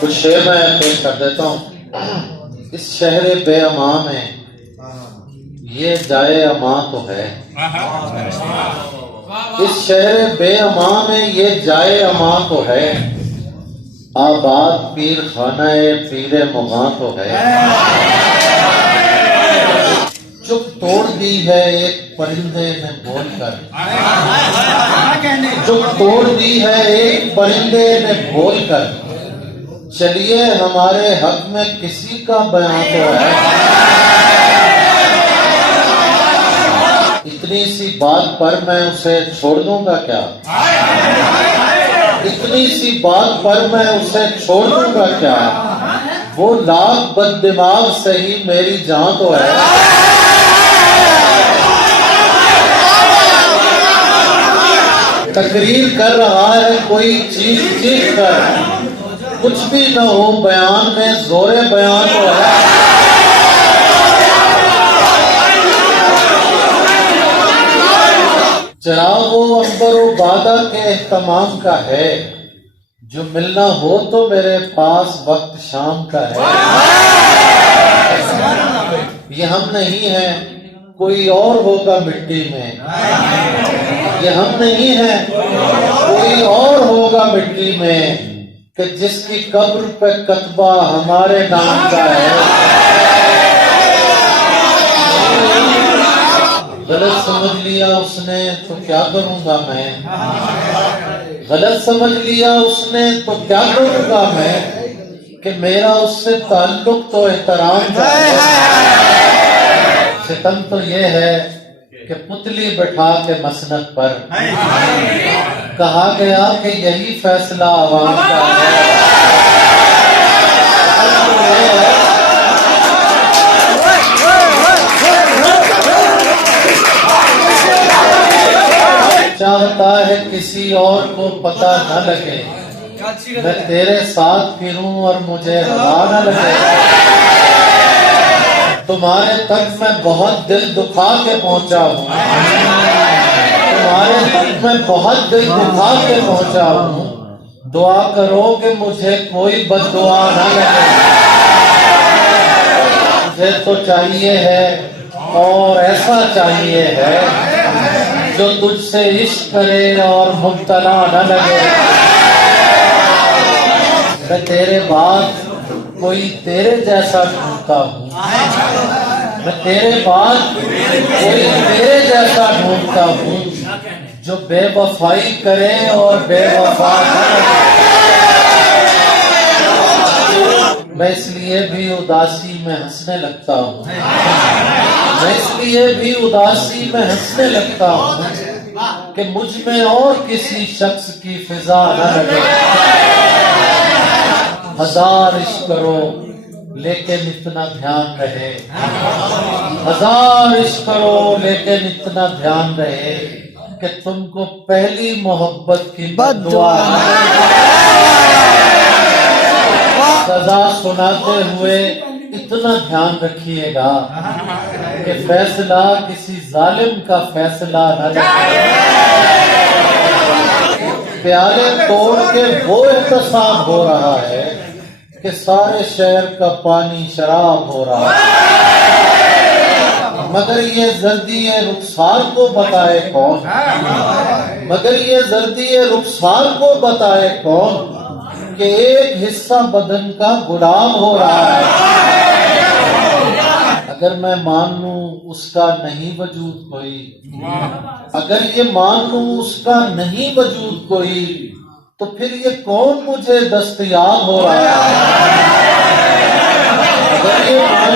कुछ शेर मैं पेश कर देता हूँ। इस शहर बेअमा में ये जाए अमा तो है, इस शहर बेअमा में ये जाए अमा तो है, आबाद पीर खाना पीरे मुगा तो है। चुप तोड़ दी है एक परिंदे ने बोलकर, चुप तोड़ दी है एक परिंदे ने बोलकर, चलिए हमारे हक में किसी का बयान तो है। इतनी सी बात पर मैं उसे छोड़ दूंगा क्या, इतनी सी बात पर मैं उसे छोड़ दूंगा क्या, वो लाख बददिमाग सही मेरी जान तो है। तकरीर कर रहा है कोई चीख चीख कर, कुछ भी न हो बयान में जोरे बयान तो है। चरागो अंबरो बादा के एहतमाम का है, जो मिलना हो तो मेरे पास वक्त शाम का है। ये हम नहीं है कोई और होगा मिट्टी में, ये हम नहीं है कोई और होगा मिट्टी में, कि जिसकी कब्र पे कतबा हमारे नाम का है। गलत समझ लिया उसने तो क्या करूंगा मैं, गलत समझ लिया उसने तो क्या करूंगा मैं, कि मेरा उससे ताल्लुक तो एहतराम का है। सितम तो ये है कि पुतली बैठा के मसनद पर कहा गया कि यही फैसला आवाम का है। चाहता है किसी और को पता न लगे, मैं तेरे साथ फिरूं और मुझे हवा न लगे। तुम्हारे तक मैं बहुत दिल दुखा के पहुंचा हूँ, तुम्हारे तक मैं बहुत दिल दुखा के पहुंचा हूँ, दुआ करो कि मुझे कोई बद्दुआ न लगे। मुझे तो चाहिए है और ऐसा चाहिए है, जो तुझसे इश्क करे और मुब्तला न लगे। मैं तेरे बाद कोई तेरे जैसा ढूंढता हूँ, मैं तेरे बाद कोई तेरे जैसा ढूंढता हूँ, जो बेवफाई करे और बेवफा न लगे। मैं इसलिए भी उदासी में हंसने लगता हूँ, मैं इसलिए भी उदासी में हंसने लगता हूँ, कि मुझ में और किसी शख्स की फिजा न लगे। हजार इश्क करो लेकिन इतना ध्यान रहे, हजार इश्क करो लेकिन इतना ध्यान रहे, कि तुमको पहली मोहब्बत की बद्दुआ सजा सुनाते हुए इतना ध्यान रखिएगा कि फैसला किसी जालिम का फैसला न रहे। प्याले तोड़ के वो एहतसाब हो रहा है कि सारे शहर का पानी शराब हो रहा है। मगर ये जर्दी रुखसार को बताए कौन, मगर ये जर्दी रुखसार को बताए कौन, कि एक हिस्सा बदन का गुलाम हो रहा है। अगर मैं मान लूं उसका नहीं वजूद कोई, अगर ये मान लूं उसका नहीं वजूद कोई, तो फिर ये कौन मुझे दस्तयाब हो रहा है। अगर ये मान